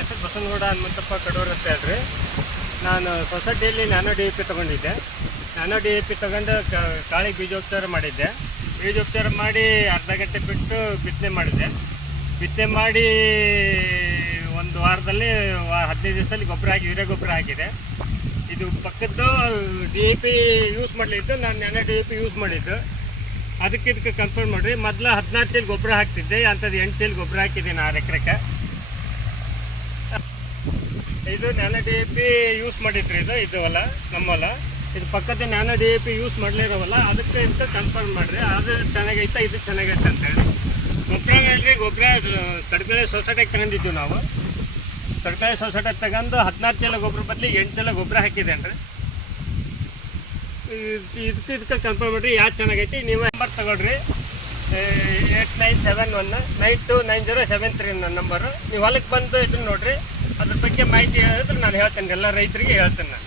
ಹೆಸರು ಬಸವನಗೌಡ ಹನುಮಂತಪ್ಪ ಕಡೂರು ಅಂತ ಹೇಳ್ರಿ. ನಾನು ಸೊಸೈಟಿಯಲ್ಲಿ ನ್ಯಾನೋ DAP ತೊಗೊಂಡಿದ್ದೆ. ನ್ಯಾನೋ DAP ತೊಗೊಂಡು ಕಾಳಿಗೆ ಬೀಜೋಪಚಾರ ಮಾಡಿದ್ದೆ. ಬೀಜೋಪಚಾರ ಮಾಡಿ ಅರ್ಧ ಗಂಟೆ ಬಿಟ್ಟು ಬಿತ್ತನೆ ಮಾಡಿದ್ದೆ. ಬಿತ್ತನೆ ಮಾಡಿ ಒಂದು ವಾರದಲ್ಲಿ 15 ದಿವಸದಲ್ಲಿ ಗೊಬ್ಬರ ಹಾಕಿ ಯೂರಿಯಾ ಗೊಬ್ಬರ ಹಾಕಿದೆ. ಇದು ಪಕ್ಕದ್ದು DAP ಯೂಸ್ ಮಾಡಲಿದ್ದು, ನಾನು ನ್ಯಾನೋ DAP ಯೂಸ್ ಮಾಡಿದ್ದು. ಇದಕ್ಕೆ ಕನ್ಫರ್ಮ್ ಮಾಡಿರಿ. ಮೊದಲು 16 ಚೀಲ ಗೊಬ್ಬರ ಹಾಕ್ತಿದ್ದೆ, ಅಂಥದ್ದು 8 ಚೀಲ ಗೊಬ್ಬರ ಹಾಕಿದ್ದೀನಿ 6 ಎಕರೆಗೆ. ಇದು ನ್ಯಾನೋ DAP ಯೂಸ್ ಮಾಡಿದ್ರಿ. ಇದು ಹೊಲ ನಮ್ಮ ಹೊಲ. ಇದು ಪಕ್ಕದ ನ್ಯಾನೋ DAP ಯೂಸ್ ಮಾಡಲಿರೋವಲ್ಲ, ಇದಕ್ಕೆ ಕನ್ಫರ್ಮ್ ಮಾಡಿರಿ. ಅದು ಚೆನ್ನಾಗೈತೆ, ಇದು ಚೆನ್ನಾಗೈತೆ ಅಂತೇಳಿ. ಗೊಬ್ಬರ ಹೇಳ್ರಿ, ಗೊಬ್ಬರ ತಡ್ಕಳೆ ಸೊಸೈಟಿಗೆ ತಗೊಂಡಿದ್ದು ನಾವು. ತಡ್ಕಳೆ ಸೊಸೈಟಿಗೆ ತಗೊಂಡು 16 ಚೀಲ ಗೊಬ್ಬರ ಬದಲಿಗೆ 8 ಚೀಲ ಗೊಬ್ಬರ ಹಾಕಿದ್ದೇನೆ ರೀ. ಇದಕ್ಕೆ ಕನ್ಫರ್ಮ್ ಮಾಡಿರಿ ಯಾವ್ದು ಚೆನ್ನಾಗೈತಿ. ನೀವು ನಂಬರ್ ತಗೊಳ್ರಿ, 8971929073 ನನ್ನ ನಂಬರು. ನೀವು ಹೊಲಕ್ಕೆ ಬಂದು ಇದನ್ನು ನೋಡಿರಿ, ಅದ್ರ ಬಗ್ಗೆ ಮಾಹಿತಿ ಹೇಳಿದ್ರೆ ನಾನು ಹೇಳ್ತೇನೆ, ಎಲ್ಲ ರೈತರಿಗೆ ಹೇಳ್ತೇನೆ ನಾನು.